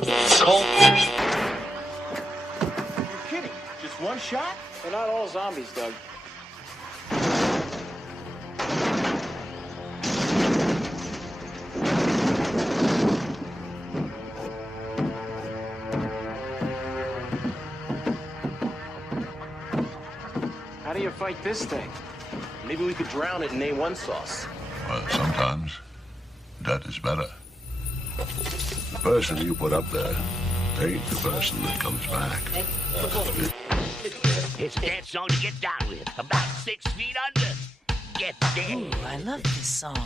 Kidding? Just one shot? They're not all zombies, Doug. How do you fight this thing? Maybe we could drown it in A1 sauce. Well, sometimes that is better. The person you put up there ain't the person that comes back. It's a dance song to get down with. About 6 feet under. Get there. Ooh, I love this song.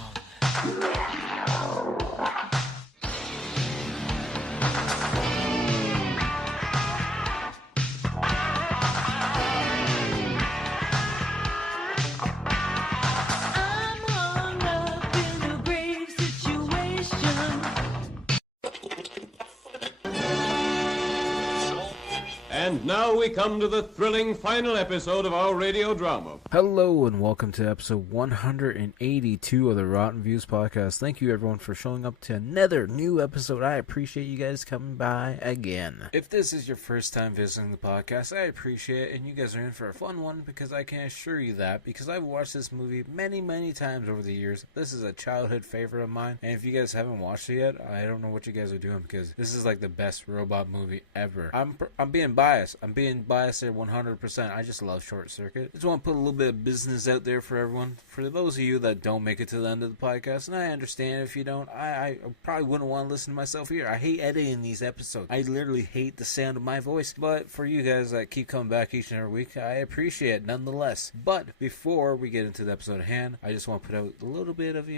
And now we come to the thrilling final episode of our radio drama. Hello and welcome to episode 182 of the Rotten Views podcast. Thank you everyone for showing up to another new episode. I appreciate you guys coming by again. If this is your first time visiting the podcast, I appreciate it, and you guys are in for a fun one because I can assure you that, because I've watched this movie many times over the years. This is a childhood favorite of mine, and if you guys haven't watched it yet, I don't know what you guys are doing, because this is like the best robot movie ever. I'm being biased. I'm being biased there 100%. I just love Short Circuit. Just want to put a little bit of business out there for everyone. For those of you that don't make it to the end of the podcast, and I understand if you don't, I probably wouldn't want to listen to myself here. I hate editing these episodes. I literally hate the sound of my voice. But for you guys that keep coming back each and every week, I appreciate it nonetheless. But before we get into the episode at hand, I just want to put out a little bit of,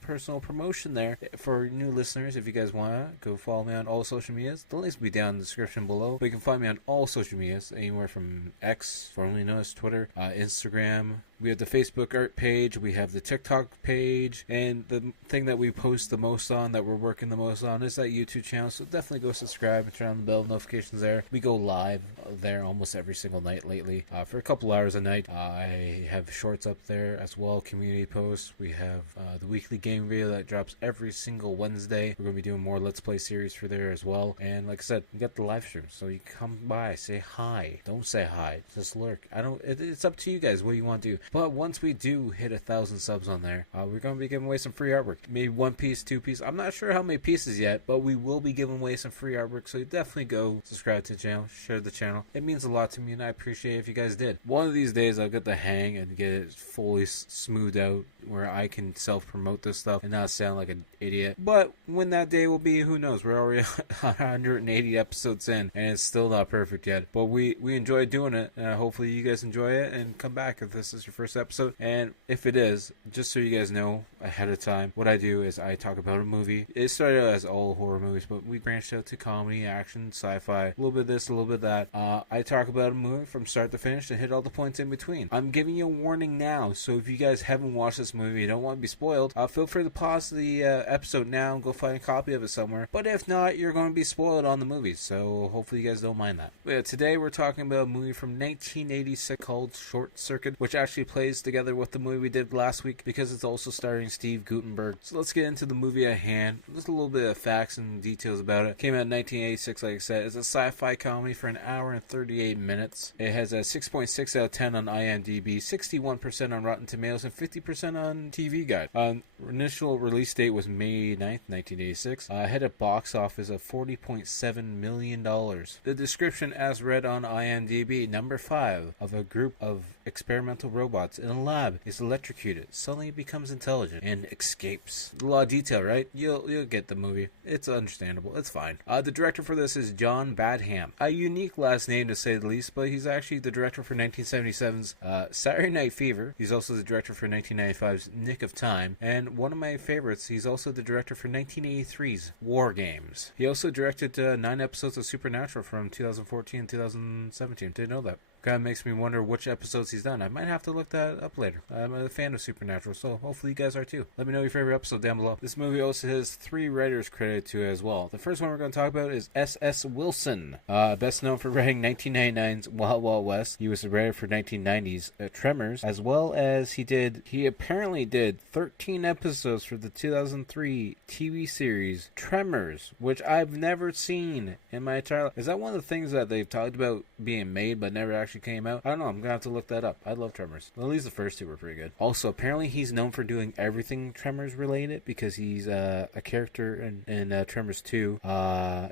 personal promotion there for new listeners. If you guys want to, go follow me on all social medias. The links will be down in the description below. But you can find me on all social medias, anywhere from X, formerly known as Twitter, Instagram. We have the Facebook art page, we have the TikTok page, and the thing that we post the most on, that we're working the most on, is that YouTube channel. So definitely go subscribe and turn on the bell notifications there. We go live there almost every single night lately, for a couple hours a night. I have shorts up there as well, community posts. We have the weekly game video that drops every single Wednesday. We're going to be doing more Let's Play series for there as well. And like I said, we got the live stream, so you come by, say hi. Don't say hi, just lurk. It's up to you guys what you want to do. But once we do hit 1,000 subs on there, we're going to be giving away some free artwork. Maybe 1 piece, 2 piece. I'm not sure how many pieces yet, but we will be giving away some free artwork. So you definitely go subscribe to the channel, share the channel. It means a lot to me, and I appreciate it if you guys did. One of these days, I'll get the hang and get it fully smoothed out where I can self-promote this stuff and not sound like an idiot. But when that day will be, who knows? We're already 180 episodes in, and it's still not perfect yet. But we enjoy doing it, and hopefully you guys enjoy it and come back if this is your first episode. And if it is, just so you guys know ahead of time, what I do is I talk about a movie. It started out as all horror movies, but we branched out to comedy, action, sci-fi, a little bit of this, a little bit of that. I talk about a movie from start to finish and hit all the points in between. I'm giving you a warning now, so if you guys haven't watched this movie, you don't want to be spoiled, feel free to pause the episode now and go find a copy of it somewhere. But if not, you're going to be spoiled on the movie, so hopefully you guys don't mind that. But yeah, today we're talking about a movie from 1986 called Short Circuit, which actually plays together with the movie we did last week because it's also starring Steve Guttenberg. So let's get into the movie at hand. Just a little bit of facts and details about it. Came out in 1986, like I said. It's a sci-fi comedy for an hour and 38 minutes. It has a 6.6 out of 10 on IMDb, 61% on Rotten Tomatoes, and 50% on TV Guide. Initial release date was May 9th, 1986. Had a box office of $40.7 million. The description as read on IMDb, number 5 of a group of experimental robots in a lab is electrocuted, suddenly becomes intelligent, and escapes. A lot of detail, right? You'll get the movie. It's understandable. It's fine. The director for this is John Badham. A unique last name to say the least, but he's actually the director for 1977's Saturday Night Fever. He's also the director for 1995's Nick of Time, and one of my favorites, he's also the director for 1983's War Games. He also directed 9 episodes of Supernatural from 2014 and 2017. Didn't know that. Kind of makes me wonder which episodes he's done. I might have to look that up later. I'm a fan of Supernatural, so hopefully you guys are too. Let me know your favorite episode down below. This movie also has 3 writers credited to it as well. The first one we're going to talk about is S.S. Wilson, best known for writing 1999's Wild Wild West. He was the writer for 1990's Tremors, as well as he apparently did 13 episodes for the 2003 TV series Tremors, which I've never seen in my entire life. Is that one of the things that they've talked about being made but never actually came out? I don't know. I'm going to have to look that up. I love Tremors. At least the first 2 were pretty good. Also, apparently he's known for doing everything Tremors related because he's a character in Tremors 2.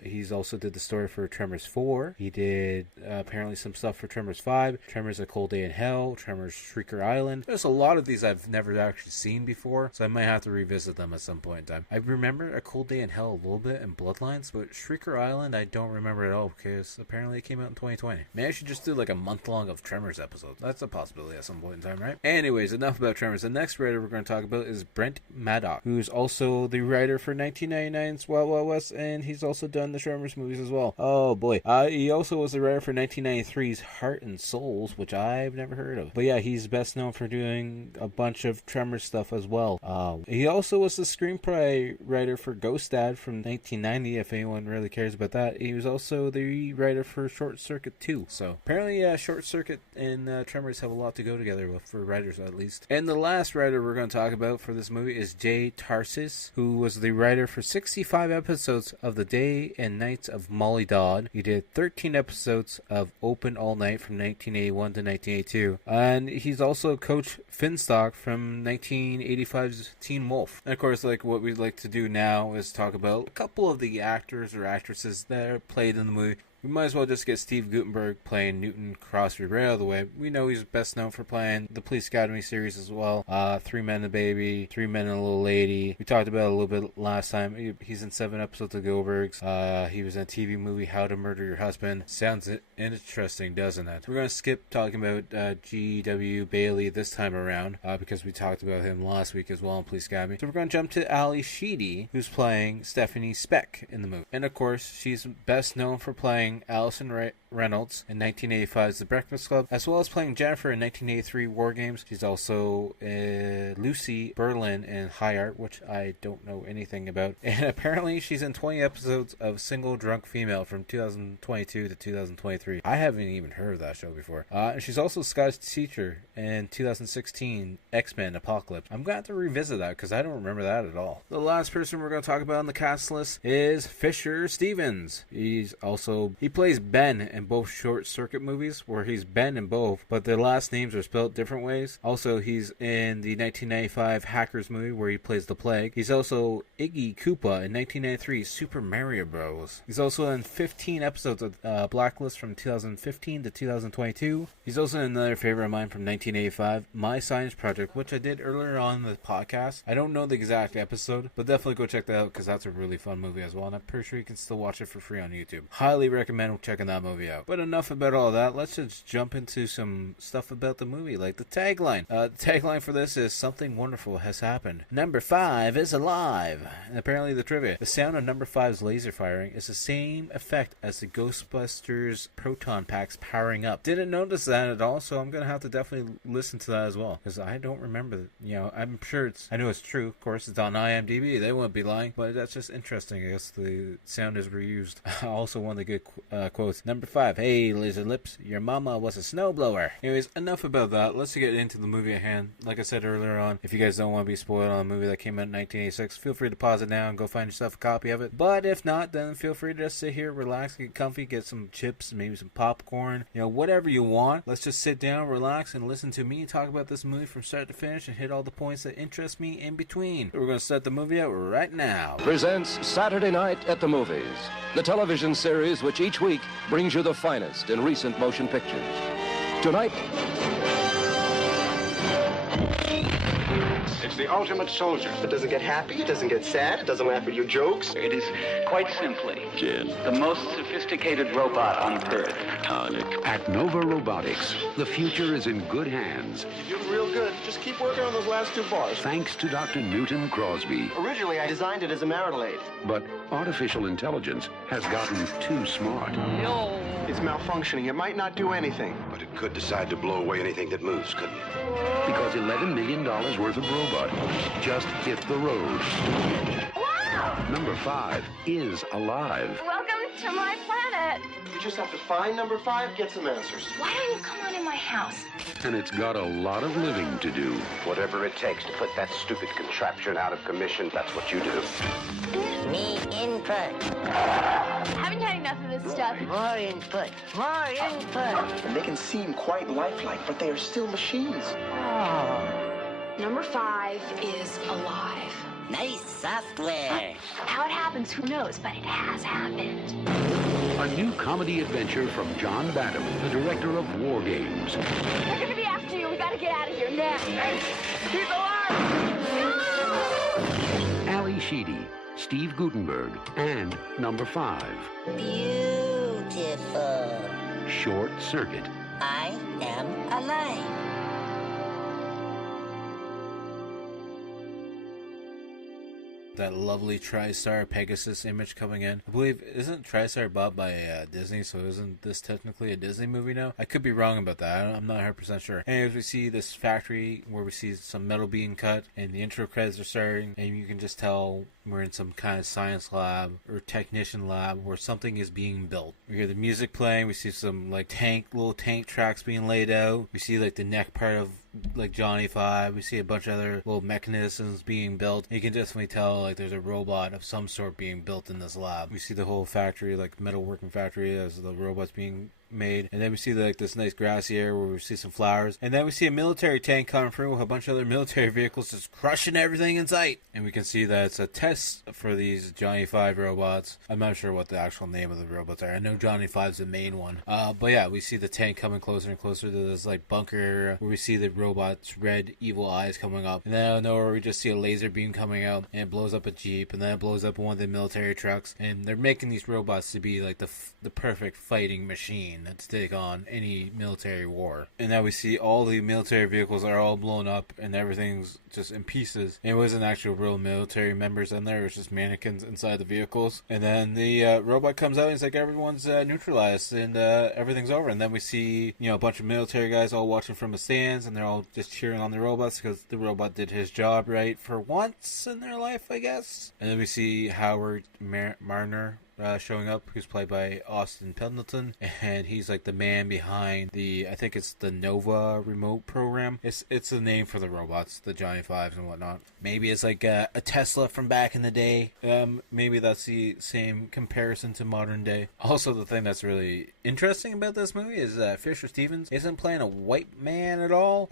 He's also did the story for Tremors 4. He did apparently some stuff for Tremors 5, Tremors A Cold Day in Hell, Tremors Shrieker Island. There's a lot of these I've never actually seen before, so I might have to revisit them at some point in time. I remember A Cold Day in Hell a little bit in Bloodlines, but Shrieker Island I don't remember at all because apparently it came out in 2020. Maybe I should just do like a month long of Tremors episodes. That's a possibility at some point in time, right? Anyways, enough about Tremors. The next writer we're going to talk about is Brent Maddock, who's also the writer for 1999's Wild Wild West, and he's also done the Tremors movies as well. Oh boy. He also was the writer for 1993's Heart and Souls, which I've never heard of. But yeah, he's best known for doing a bunch of Tremors stuff as well. He also was the screenplay writer for Ghost Dad from 1990, if anyone really cares about that. He was also the writer for Short Circuit 2. So apparently Short Circuit and Tremors have a lot to go together with, for writers at least. And the last writer we're going to talk about for this movie is Jay Tarsis, who was the writer for 65 episodes of The Day and Nights of Molly Dodd. He did 13 episodes of Open All Night from 1981 to 1982. And he's also Coach Finstock from 1985's Teen Wolf. And of course, like what we'd like to do now is talk about a couple of the actors or actresses that are played in the movie. We might as well just get Steve Guttenberg playing Newton Crosby right out of the way. We know he's best known for playing the Police Academy series as well. 3 Men and a Baby, 3 Men and a Little Lady. We talked about it a little bit last time. He's in 7 episodes of Goldbergs. He was in a TV movie, How to Murder Your Husband. Sounds interesting, doesn't it? We're going to skip talking about G.W. Bailey this time around because we talked about him last week as well in Police Academy. So we're going to jump to Ali Sheedy, who's playing Stephanie Speck in the movie. And of course, she's best known for playing Allison Reynolds in 1985's The Breakfast Club, as well as playing Jennifer in 1983 War Games. She's also Lucy Berlin in High Art, which I don't know anything about. And apparently she's in 20 episodes of Single Drunk Female from 2022 to 2023. I haven't even heard of that show before. And she's also Scott's teacher in 2016 X-Men Apocalypse. I'm going to have to revisit that because I don't remember that at all. The last person we're going to talk about on the cast list is Fisher Stevens. He plays Ben in both Short Circuit movies, where he's Ben in both, but their last names are spelled different ways. Also, he's in the 1995 Hackers movie, where he plays the Plague. He's also Iggy Koopa in 1993 Super Mario Bros. He's also in 15 episodes of Blacklist from 2015 to 2022. He's also another favorite of mine from 1985, My Science Project, which I did earlier on in the podcast. I don't know the exact episode, but definitely go check that out because that's a really fun movie as well, and I'm pretty sure you can still watch it for free on YouTube. Highly recommend checking that movie out. But enough about all that. Let's just jump into some stuff about the movie, like the tagline. The tagline for this is "Something wonderful has happened. Number 5 is alive." And apparently the trivia: the sound of Number 5's laser firing is the same effect as the Ghostbusters proton packs powering up. Didn't notice that at all, so I'm gonna have to definitely listen to that as well because I don't remember. I'm sure I know it's true. Of course, it's on IMDb. They wouldn't be lying, but that's just interesting. I guess the sound is reused. Also, one of the good quotes. Number 5, "Hey, Lizard Lips, your mama was a snowblower." Anyways, enough about that. Let's get into the movie at hand. Like I said earlier on, if you guys don't want to be spoiled on a movie that came out in 1986, feel free to pause it now and go find yourself a copy of it. But if not, then feel free to just sit here, relax, get comfy, get some chips, maybe some popcorn, whatever you want. Let's just sit down, relax, and listen to me talk about this movie from start to finish and hit all the points that interest me in between. So we're going to start the movie out right now. Presents Saturday Night at the Movies, the television series which each week brings you the finest in recent motion pictures. Tonight, it's the ultimate soldier. It doesn't get happy, it doesn't get sad, it doesn't laugh at your jokes. It is quite simply the most sophisticated robot on Earth. At Nova Robotics, the future is in good hands. You're doing real good. Just keep working on those last 2 bars. Thanks to Dr. Newton Crosby. Originally, I designed it as a marital aid. But Artificial intelligence has gotten too smart. It's malfunctioning. It might not do anything. But it could decide to blow away anything that moves, couldn't it? Because $11 million worth of robot just hit the road. Wow! Number 5 is alive. Welcome to my planet. You just have to find number 5, get some answers. Why don't you come on in my house? And it's got a lot of living to do. Whatever it takes to put that stupid contraption out of commission, that's what you do. Me input. Haven't had enough of this stuff. More input. More input. And they can seem quite lifelike, but they are still machines. Oh. Number 5 is alive. Nice software. How it happens, who knows, but it has happened. A new comedy adventure from John Badham, the director of War Games. They're gonna be after you. We gotta get out of here now. Keep alive! No! Ali Sheedy, Steve Gutenberg, and Number 5. Beautiful. Short Circuit. I am alive. That lovely TriStar Pegasus image coming in. I believe, isn't TriStar bought by Disney, so isn't this technically a Disney movie now? I could be wrong about that. I'm not 100% sure. Anyways, we see this factory where we see some metal being cut, and the intro credits are starting, and you can just tell we're in some kind of science lab or technician lab where something is being built. We hear the music playing, we see some like little tank tracks being laid out, we see like the neck part of like Johnny 5, we see a bunch of other little mechanisms being built. You can definitely tell like there's a robot of some sort being built in this lab. We see the whole factory, like metalworking factory, as the robots being made, and then we see like this nice grassy area where we see some flowers, and then we see a military tank coming through with a bunch of other military vehicles just crushing everything in sight. And we can see that it's a test for these Johnny 5 robots. I'm not sure what the actual name of the robots are. I know Johnny 5's the main one, but yeah, we see the tank coming closer and closer to this like bunker area where we see the robot's red evil eyes coming up, and then out of nowhere we just see a laser beam coming out, and it blows up a jeep, and then it blows up one of the military trucks. And they're making these robots to be like the perfect fighting machine to take on any military war. And now we see all the military vehicles are all blown up and everything's just in pieces. It wasn't actual real military members in there, it was just mannequins inside the vehicles. And then the robot comes out and it's like everyone's neutralized and everything's over. And then we see, you know, a bunch of military guys all watching from the stands, and they're all just cheering on the robots because the robot did his job right for once in their life, I guess. And then we see Howard Marner showing up, who's played by Austin Pendleton, and he's like the man behind the, I think it's the Nova remote program. It's the name for the robots, the Johnny 5s and whatnot. Maybe it's like a Tesla from back in the day. Maybe that's the same comparison to modern day. Also, the thing that's really interesting about this movie is Fisher Stevens isn't playing a white man at all.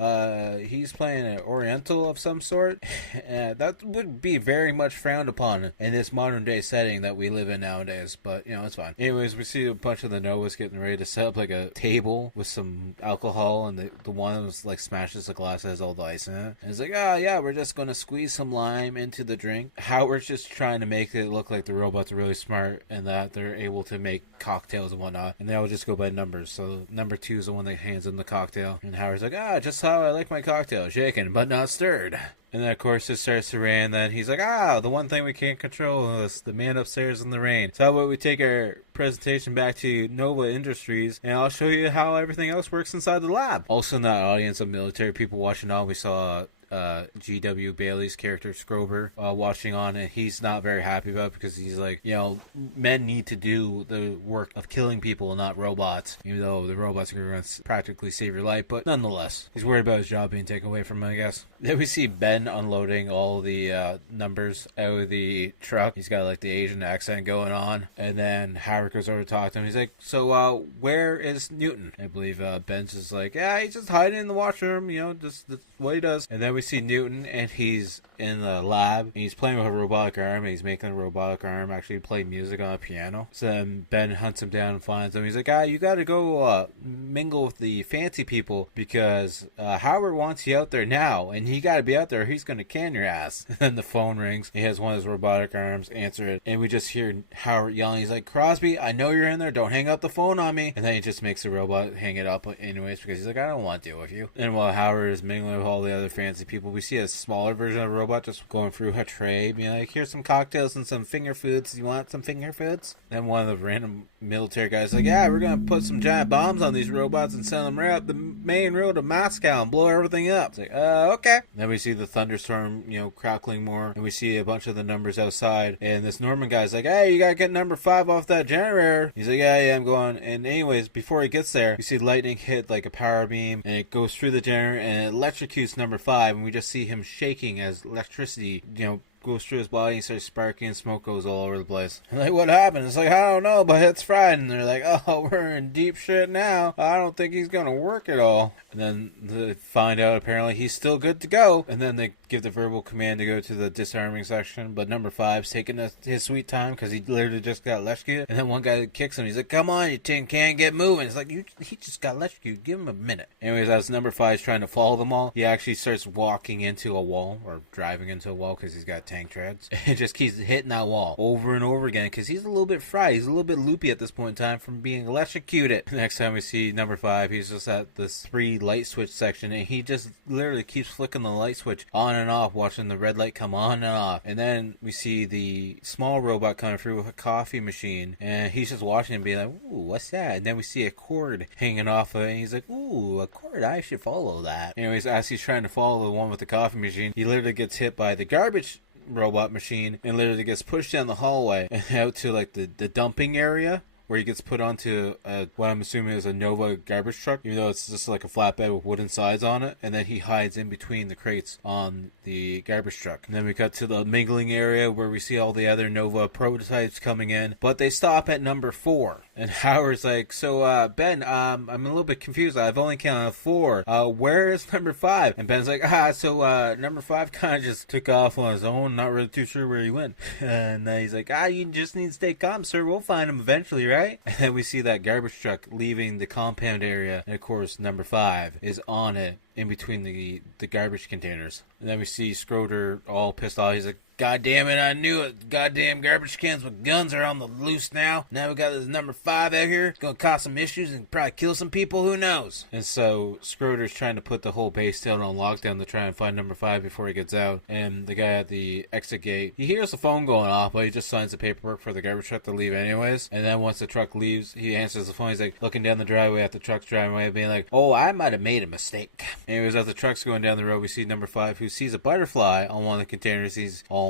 He's playing an Oriental of some sort. That would be very much frowned upon in this modern day setting that we live in nowadays. But you know, it's fine. Anyways, we see a bunch of the Novas getting ready to set up like a table with some alcohol, and the one was like smashes the glass that has all the ice in it, and it's like, oh yeah, we're just gonna squeeze some lime into the drink. Howard's just trying to make it look like the robots are really smart and that they're able to make cocktails and whatnot, and they all just go by numbers. So number 2 is the one that hands him the cocktail, and Howard's like, just how I like my cocktail, shaken but not stirred. And then, of course, it starts to rain. Then he's like, the one thing we can't control is the man upstairs in the rain. So how about we take our presentation back to Nova Industries, and I'll show you how everything else works inside the lab. Also in that audience of military people watching on, we saw G.W. Bailey's character Scrober watching on, and he's not very happy about it because he's like, you know, men need to do the work of killing people and not robots, even though the robots are going to practically save your life. But nonetheless, he's worried about his job being taken away from him, I guess. Then we see Ben unloading all the numbers out of the truck. He's got like the Asian accent going on, and then Howard goes over to talk to him. He's like, so where is Newton? I believe Ben's just like, he's just hiding in the washroom, you know, just that's what he does. And then we see Newton, and he's in the lab, and he's playing with a robotic arm, and he's making a robotic arm actually play music on a piano. So then Ben hunts him down and finds him. He's like, you gotta go mingle with the fancy people because Howard wants you out there now, and you gotta be out there or he's gonna can your ass. And then the phone rings. He has one of his robotic arms answer it, and we just hear Howard yelling. He's like, Crosby, I know you're in there, don't hang up the phone on me. And then he just makes the robot hang it up anyways because he's like, I don't want to deal with you. And while Howard is mingling with all the other fancy people. We see a smaller version of a robot just going through a tray, being like, here's some cocktails and some finger foods. You want some finger foods? Then one of the random military guys like, yeah, we're going to put some giant bombs on these robots and send them right up the main road of Moscow and blow everything up. It's like, okay. Then we see the thunderstorm, crackling more, and we see a bunch of the numbers outside, and this Norman guy's like, hey, you got to get number 5 off that generator. He's like, yeah, I'm going. And anyways, before he gets there, we see lightning hit like a power beam, and it goes through the generator, and it electrocutes number 5, and we just see him shaking as electricity, goes through his body and starts sparking, and smoke goes all over the place. And like, what happened? It's like, I don't know, but it's fried. And they're like, oh, we're in deep shit now. I don't think he's gonna work at all. And then they find out apparently he's still good to go. And then they give the verbal command to go to the disarming section. But number 5's taking his sweet time because he literally just got electrocuted. And then one guy kicks him. He's like, come on, you tin can, get moving. It's like, he just got electrocuted. Give him a minute. Anyways, as number 5's trying to follow them all, he actually starts walking into a wall, or driving into a wall because he's got tank treads. It just keeps hitting that wall over and over again because he's a little bit fried. He's a little bit loopy at this point in time from being electrocuted. Next time we see number 5, he's just at this 3 light switch section, and he just literally keeps flicking the light switch on and off, watching the red light come on and off. And then we see the small robot coming through with a coffee machine, and he's just watching and being like, ooh, what's that? And then we see a cord hanging off of it, and he's like, ooh, a cord, I should follow that. Anyways, as he's trying to follow the one with the coffee machine, he literally gets hit by the garbage robot machine and literally gets pushed down the hallway and out to like the dumping area, where he gets put onto what I'm assuming is a Nova garbage truck, even though it's just like a flatbed with wooden sides on it, and then he hides in between the crates on the garbage truck. And then we cut to the mingling area where we see all the other Nova prototypes coming in, but they stop at number 4. And Howard's like, so Ben, I'm a little bit confused. I've only counted 4. Where is number 5? And Ben's like, so number 5 kind of just took off on his own, not really too sure where he went. And he's like, you just need to stay calm, sir. We'll find him eventually, right? And then we see that garbage truck leaving the compound area, and of course number 5 is on it in between the garbage containers. And then we see Schroeder all pissed off. He's like, God damn it, I knew it. Goddamn garbage cans with guns are on the loose now. Now we got this number 5 out here. It's gonna cause some issues and probably kill some people, who knows? And so Schroeder's trying to put the whole base down on lockdown to try and find number 5 before he gets out. And the guy at the exit gate, he hears the phone going off, but he just signs the paperwork for the garbage truck to leave anyways. And then once the truck leaves, he answers the phone. He's like looking down the driveway at the truck's driving away, being like, oh, I might have made a mistake. Anyways, as the truck's going down the road, we see number 5 who sees a butterfly on one of the containers. He's all,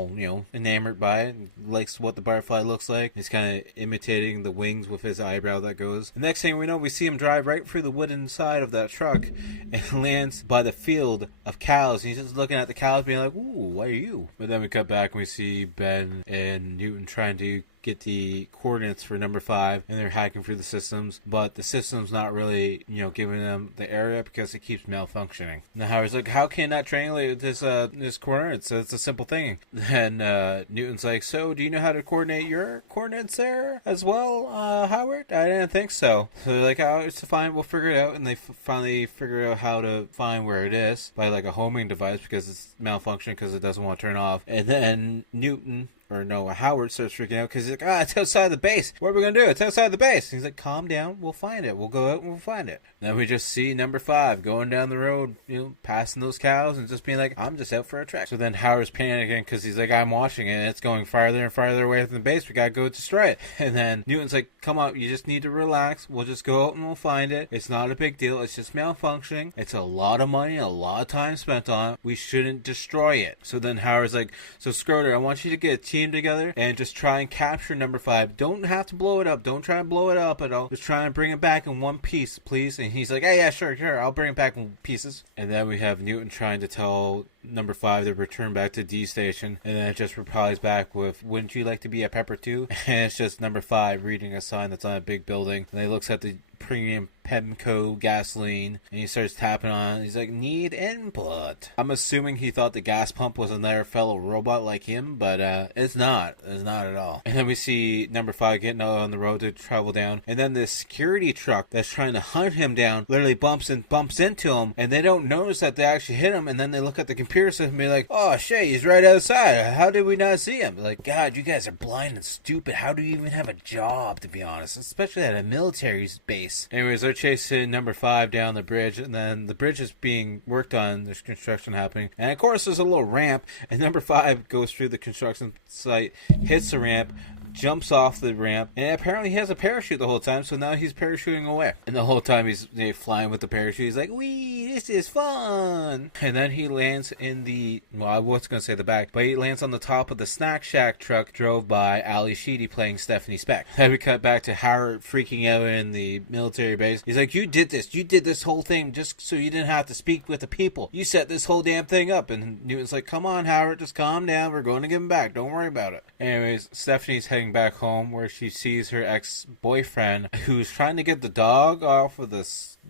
enamored by it, likes what the butterfly looks like. He's kind of imitating the wings with his eyebrow that goes. The next thing we know, we see him drive right through the wooden side of that truck and lands by the field of cows. He's just looking at the cows being like, ooh, what are you? But then we cut back and we see Ben and Newton trying to get the coordinates for number 5, and they're hacking through the systems, but the system's not really, giving them the area because it keeps malfunctioning. Now Howard's like, how can that triangulate this coordinates? It's a simple thing. And Newton's like, so do you know how to coordinate your coordinates there as well, Howard? I didn't think so. So they're like, oh, it's fine, we'll figure it out. And they finally figure out how to find where it is by like a homing device because it's malfunctioning because it doesn't want to turn off. And then Howard starts freaking out because he's like, it's outside the base. What are we going to do? It's outside the base. And he's like, calm down. We'll find it. We'll go out and we'll find it. Then we just see number 5 going down the road, passing those cows and just being like, I'm just out for a trek. So then Howard's panicking because he's like, I'm watching it and it's going farther and farther away from the base. We got to go destroy it. And then Newton's like, come on, you just need to relax. We'll just go out and we'll find it. It's not a big deal. It's just malfunctioning. It's a lot of money, a lot of time spent on it. We shouldn't destroy it. So then Howard's like, so Schroeder, I want you to get a team together and just try and capture number 5. Don't have to blow it up. Don't try and blow it up at all. Just try and bring it back in one piece, please. And he's like, hey, yeah, sure. I'll bring it back in pieces. And then we have Newton trying to tell number 5 to return back to D station, and then it just replies back with, wouldn't you like to be a pepper too? And it's just number 5 reading a sign that's on a big building, and he looks at the premium Pemco gasoline and he starts tapping on it. He's like, need input. I'm assuming he thought the gas pump was another fellow robot like him, but it's not at all. And then we see number 5 getting out on the road to travel down, and then this security truck that's trying to hunt him down literally bumps into him, and they don't notice that they actually hit him, and then they look at the computer system and be like, oh shit, he's right outside. How did we not see him? Like, God, you guys are blind and stupid. How do you even have a job, to be honest? Especially at a military base. base. Anyways, they're chasing number 5 down the bridge, and then the bridge is being worked on. There's construction happening, and of course there's a little ramp, and number 5 goes through the construction site, hits the ramp, jumps off the ramp, and apparently he has a parachute the whole time, so now he's parachuting away. And the whole time he's flying with the parachute, he's like, wee, this is fun! And then he lands in the, well, I was going to say the back, but he lands on the top of the Snack Shack truck drove by Ali Sheedy playing Stephanie Speck. Then we cut back to Howard freaking out in the military base. He's like, you did this whole thing just so you didn't have to speak with the people. You set this whole damn thing up. And Newton's like, come on, Howard, just calm down. We're going to give him back. Don't worry about it. Anyways, Stephanie's heading back home where she sees her ex-boyfriend who's trying to get the dog off of the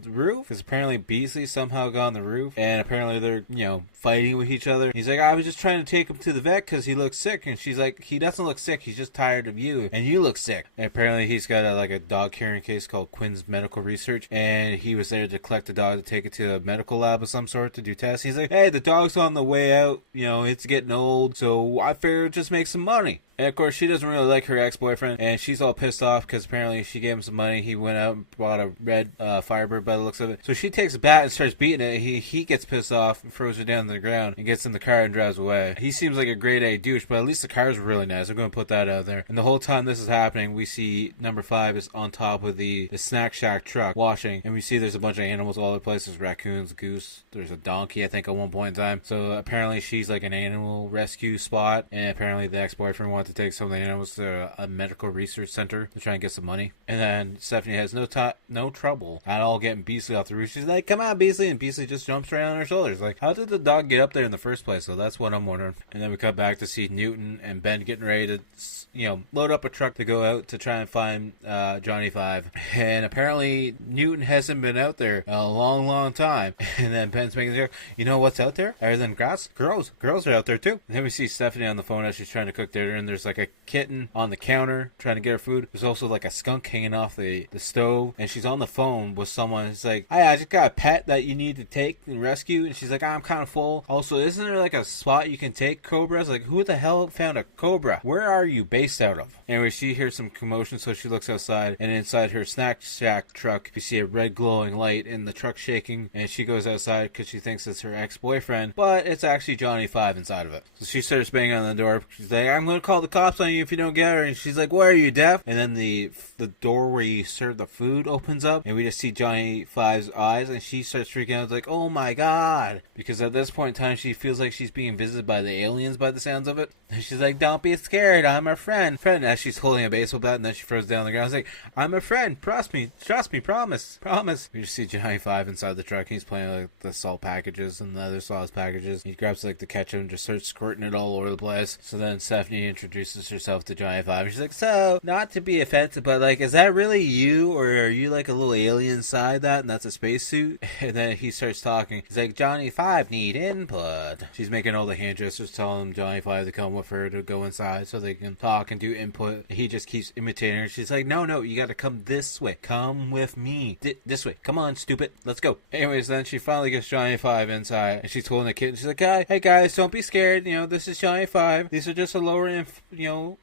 roof, because apparently Beasley somehow got on the roof, and apparently they're, fighting with each other. He's like, I was just trying to take him to the vet because he looks sick, and she's like, he doesn't look sick, he's just tired of you, and you look sick. And apparently he's got a dog carrying case called Quinn's Medical Research, and he was there to collect the dog to take it to a medical lab of some sort to do tests. He's like, hey, the dog's on the way out, it's getting old, so I figured just make some money. And of course, she doesn't really like her ex-boyfriend, and she's all pissed off because apparently she gave him some money. He went out and bought a red Firebird by the looks of it. So she takes a bat and starts beating it. He gets pissed off and throws her down to the ground and gets in the car and drives away. He seems like a grade A douche, but at least the car's really nice. I'm going to put that out there. And the whole time this is happening, we see number 5 is on top of the Snack Shack truck washing, and we see there's a bunch of animals all over the place. There's raccoons, goose, there's a donkey, I think, at one point in time. So apparently she's like an animal rescue spot, and apparently the ex-boyfriend wanted to take some of the animals to a medical research center to try and get some money. And then Stephanie has no trouble at all getting Beasley off the roof. She's like, come on, Beasley, and Beasley just jumps right on her shoulders. Like, how did the dog get up there in the first place? So that's what I'm wondering. And then we cut back to see Newton and Ben getting ready to, load up a truck to go out to try and find Johnny 5. And apparently Newton hasn't been out there a long, long time. And then Ben's making the joke, you know what's out there? Other than grass? Girls. Girls are out there too. And then we see Stephanie on the phone as she's trying to cook dinner, and there's like a kitten on the counter trying to get her food. There's also like a skunk hanging off the stove, and she's on the phone with someone. It's like, hey, I just got a pet that you need to take and rescue. And she's like, I'm kind of full. Also, isn't there like a spot you can take cobras? Like, who the hell found a cobra? Where are you based out of? Anyway, she hears some commotion, so she looks outside, and inside her Snack Shack truck, we see a red glowing light and the truck shaking, and she goes outside because she thinks it's her ex-boyfriend, but it's actually Johnny 5 inside of it. So she starts banging on the door. She's like, I'm going to call the cops on you if you don't get her. And she's like, why are you deaf? And then the door where you serve the food opens up, and we just see Johnny 5's eyes, and she starts freaking out. It's like, oh my god, because at this point in time she feels like she's being visited by the aliens by the sounds of it. And she's like, don't be scared, I'm a friend. As she's holding a baseball bat, and then she throws it down on the ground. It's like, I'm a friend, trust me, promise. We just see Johnny 5 inside the truck. He's playing like the salt packages and the other sauce packages. He grabs like the ketchup and just starts squirting it all over the place. So then Stephanie introduces herself to Johnny 5. She's like, so, not to be offensive, but like, is that really you, or are you like a little alien inside that, and that's a spacesuit? And then he starts talking. He's like, Johnny 5 need input. She's making all the hand gestures, telling Johnny 5 to come with her to go inside so they can talk and do input. He just keeps imitating her. She's like, no, you gotta come this way. Come with me. This way. Come on, stupid. Let's go. Anyways, then she finally gets Johnny 5 inside, and she's holding the kid. She's like, hey guys, don't be scared. This is Johnny 5. These are just a lower,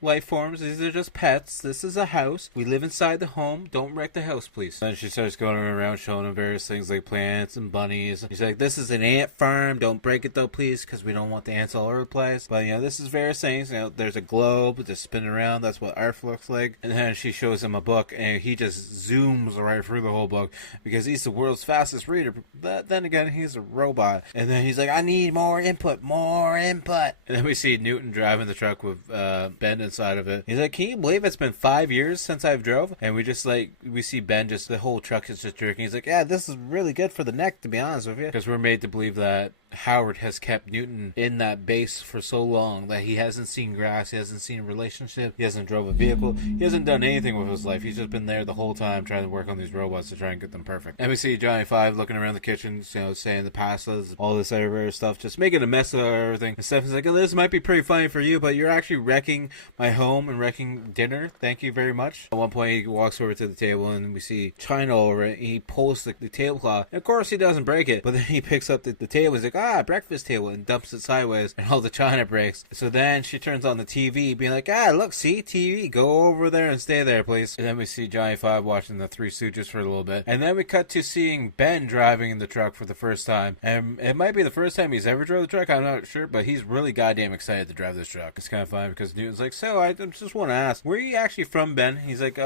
life forms. These are just pets. This is a house. We live inside the home. Don't wreck the house, please. Then she starts going around showing him various things like plants and bunnies. She's like, this is an ant farm. Don't break it though, please, because we don't want the ants all over the place. But, this is various things. There's a globe just spinning around. That's what Earth looks like. And then she shows him a book, and he just zooms right through the whole book because he's the world's fastest reader. But then again, he's a robot. And then he's like, I need more input. And then we see Newton driving the truck with Ben inside of it. He's like, can you believe it's been 5 years since I've drove? And we see Ben just, the whole truck is just jerking. He's like, yeah, this is really good for the neck, to be honest with you. Because we're made to believe that Howard has kept Newton in that base for so long that he hasn't seen grass, he hasn't seen a relationship, he hasn't drove a vehicle, he hasn't done anything with his life. He's just been there the whole time trying to work on these robots to try and get them perfect. And we see Johnny 5 looking around the kitchen, saying the pastas, all this other stuff, just making a mess of everything. And Stephanie's like, oh, this might be pretty funny for you, but you're actually wrecking my home and wrecking dinner. Thank you very much. At one point, he walks over to the table, and we see China over it. He pulls the tablecloth. And of course, he doesn't break it, but then he picks up the table. He's like, breakfast table, and dumps it sideways, and all the china breaks. So then she turns on the TV, being like, look, see, TV, go over there and stay there, please. And then we see Johnny Five watching the Three Stooges for a little bit. And then we cut to seeing Ben driving in the truck for the first time. And it might be the first time he's ever drove the truck, I'm not sure, but he's really goddamn excited to drive this truck. It's kind of fun because Newton's like, so I just want to ask, where are you actually from, Ben? He's like,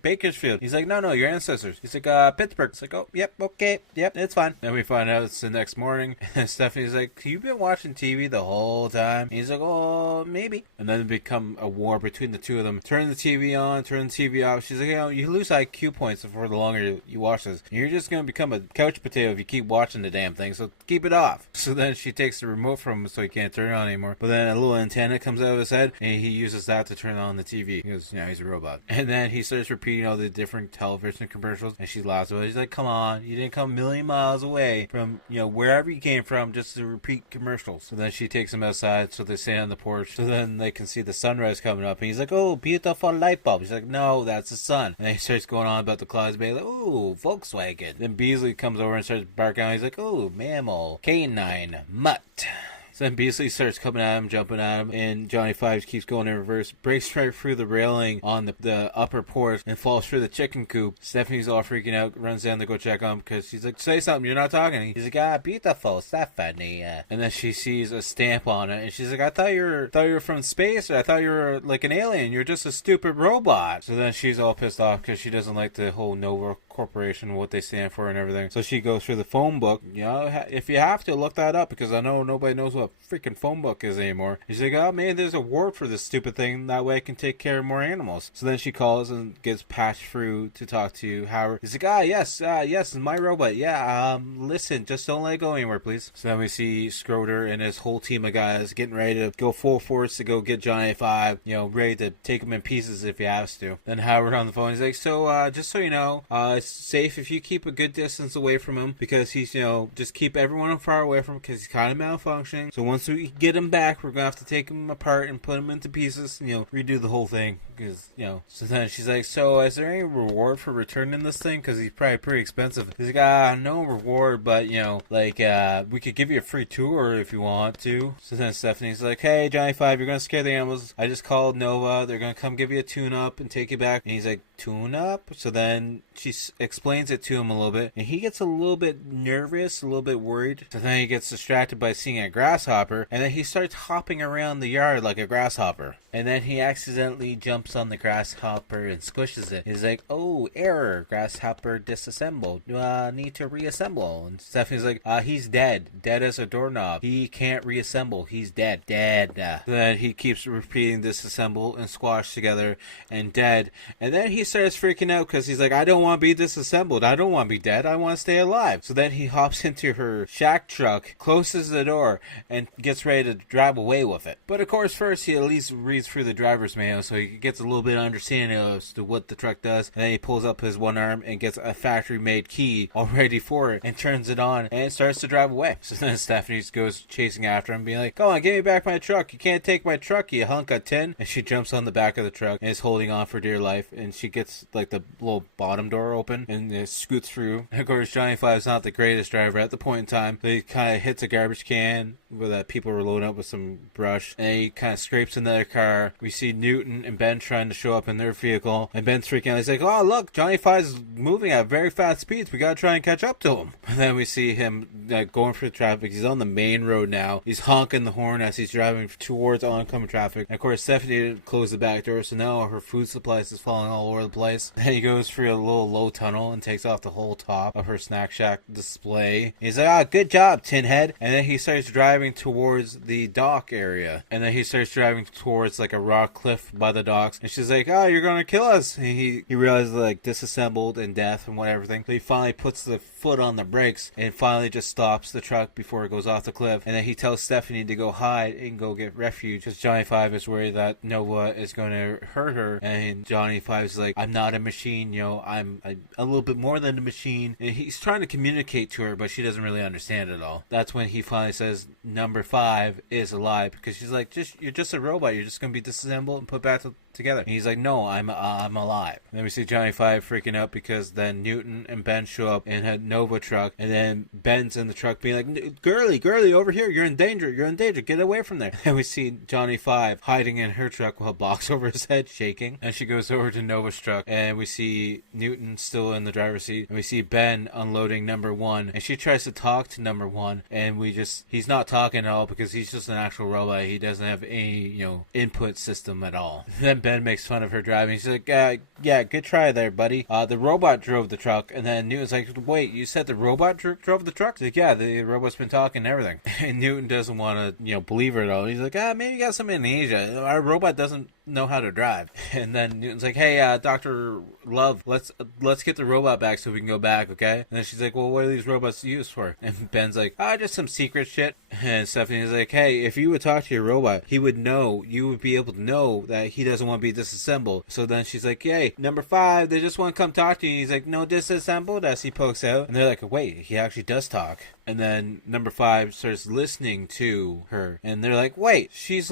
Bakersfield. He's like, no, your ancestors. He's like, Pittsburgh. It's like, oh, yep, okay, yep, it's fine. Then we find out it's the next morning, and Stephanie's like, you've been watching TV the whole time? And he's like, oh, maybe. And then it become a war between the two of them. Turn the TV on, turn the TV off. She's like, you lose IQ points for the longer you watch this. You're just going to become a couch potato if you keep watching the damn thing, so keep it off. So then she takes the remote from him so he can't turn it on anymore. But then a little antenna comes out of his head, and he uses that to turn on the TV. Because, he's a robot. And then he starts repeating all the different television commercials, and she laughs about it. He's like, come on, you didn't come a million miles away from, wherever you came from just to repeat commercials. So then she takes him outside, so they stay on the porch, so then they can see the sunrise coming up, and he's like, oh, beautiful light bulb. He's like, no, that's the sun. And then he starts going on about the clouds, being like, oh, Volkswagen. Then Beasley comes over and starts barking out. He's like, oh, mammal, canine, mutt. So then Beasley starts coming at him, jumping at him, and Johnny Five keeps going in reverse, breaks right through the railing on the upper porch, and falls through the chicken coop. Stephanie's all freaking out, runs down to go check on him, because she's like, say something, you're not talking. He's like, beautiful, Stephanie. And then she sees a stamp on it, and she's like, I thought you were from space, or I thought you were like an alien, you're just a stupid robot. So then she's all pissed off, because she doesn't like the whole Nova Corporation, what they stand for and everything. So she goes through the phone book. If you have to, look that up, because I know nobody knows what freaking phone book is anymore. She's like, oh man, there's a word for this stupid thing, that way I can take care of more animals. So then she calls and gets patched through to talk to Howard. He's like, yes, it's my robot. Listen, just don't let it go anywhere, please. So then we see Schroeder and his whole team of guys getting ready to go full force to go get Johnny Five, ready to take him in pieces if he has to. Then Howard on the phone, he's like, so just so you know, it's safe if you keep a good distance away from him, because he's, just keep everyone far away from him, because he's kind of malfunctioning. So once we get him back, we're gonna have to take him apart and put him into pieces, redo the whole thing, because, So then she's like, so is there any reward for returning this thing, because he's probably pretty expensive? He's like, no reward, but, we could give you a free tour if you want to. So then Stephanie's like, hey, Johnny Five, you're gonna scare the animals. I just called Nova, they're gonna come give you a tune-up and take you back. And he's like, tune-up? So then she explains it to him a little bit, and he gets a little bit nervous, a little bit worried. So then he gets distracted by seeing a grasshopper, and then he starts hopping around the yard like a grasshopper. And then he accidentally jumps on the grasshopper and squishes it. He's like, oh, error, grasshopper disassembled. Need to reassemble. And Stephanie's like, he's dead. Dead as a doorknob. He can't reassemble. He's dead. Dead. Then he keeps repeating disassemble and squash together and dead. And then he starts freaking out because he's like, I don't want to be disassembled. I don't want to be dead. I want to stay alive. So then he hops into her shack truck, closes the door, and gets ready to drive away with it. But of course, first he at least reads through the driver's manual, so he gets a little bit of understanding as to what the truck does. And then he pulls up his one arm and gets a factory-made key all ready for it and turns it on, and it starts to drive away. So then Stephanie goes chasing after him, being like, come on, give me back my truck. You can't take my truck, you hunk of tin. And she jumps on the back of the truck and is holding on for dear life, and she gets like the little bottom door open and it scoots through. And of course, Johnny Five's not the greatest driver at the point in time. So he kind of hits a garbage can where people were loading up with some brush, and he kind of scrapes into their car. We see Newton and Ben trying to show up in their vehicle, and Ben's freaking out. He's like, oh look, Johnny Five's moving at very fast speeds, we gotta try and catch up to him. And then we see him going through the traffic. He's on the main road now. He's honking the horn as he's driving towards oncoming traffic. And of course, Stephanie closed the back door, so now her food supplies is falling all over the place. Then he goes through a little low tunnel and takes off the whole top of her snack shack display. He's like, good job, Tinhead. And then he starts driving towards the dock area, and then he starts driving towards like a rock cliff by the docks, and she's like, oh, you're gonna kill us. And he realizes like disassembled and death and whatever thing, so he finally puts the foot on the brakes and finally just stops the truck before it goes off the cliff. And then he tells Stephanie to go hide and go get refuge, because Johnny Five is worried that Nova is going to hurt her. And Johnny Five is like, I'm not a machine, I'm a little bit more than a machine. And he's trying to communicate to her, but she doesn't really understand it all. That's when he finally says number 5 is alive, because she's like, you're just a robot, you're just gonna be disassembled and put back together. And he's like, no, I'm alive. And then we see Johnny Five freaking out because then Newton and Ben show up in a Nova truck, and then Ben's in the truck being like, girly, over here, you're in danger, get away from there. And we see Johnny Five hiding in her truck with a box over his head, shaking. And she goes over to Nova's truck, and we see Newton still in the driver's seat, and we see Ben unloading number one, and she tries to talk to number one, and he's not talking at all because he's just an actual robot. He doesn't have any, input system at all. Then Ben makes fun of her driving. He's like, yeah, good try there, buddy. The robot drove the truck. And then Newton's like, wait, you said the robot drove the truck? He's like, yeah, the robot's been talking and everything. And Newton doesn't want to, believe her at all. He's like, maybe you got some amnesia. Our robot doesn't know how to drive. And then Newton's like, hey, Dr. Love, let's get the robot back so we can go back, okay? And then she's like, well, what are these robots used for? And Ben's like, just some secret shit. And Stephanie's like, hey, if you would talk to your robot, you would be able to know that he doesn't want to be disassembled. So then she's like, yay, number 5, they just want to come talk to you. He's like, no, disassembled, as he pokes out. And they're like, wait, he actually does talk. And then number 5 starts listening to her, and they're like, wait, she's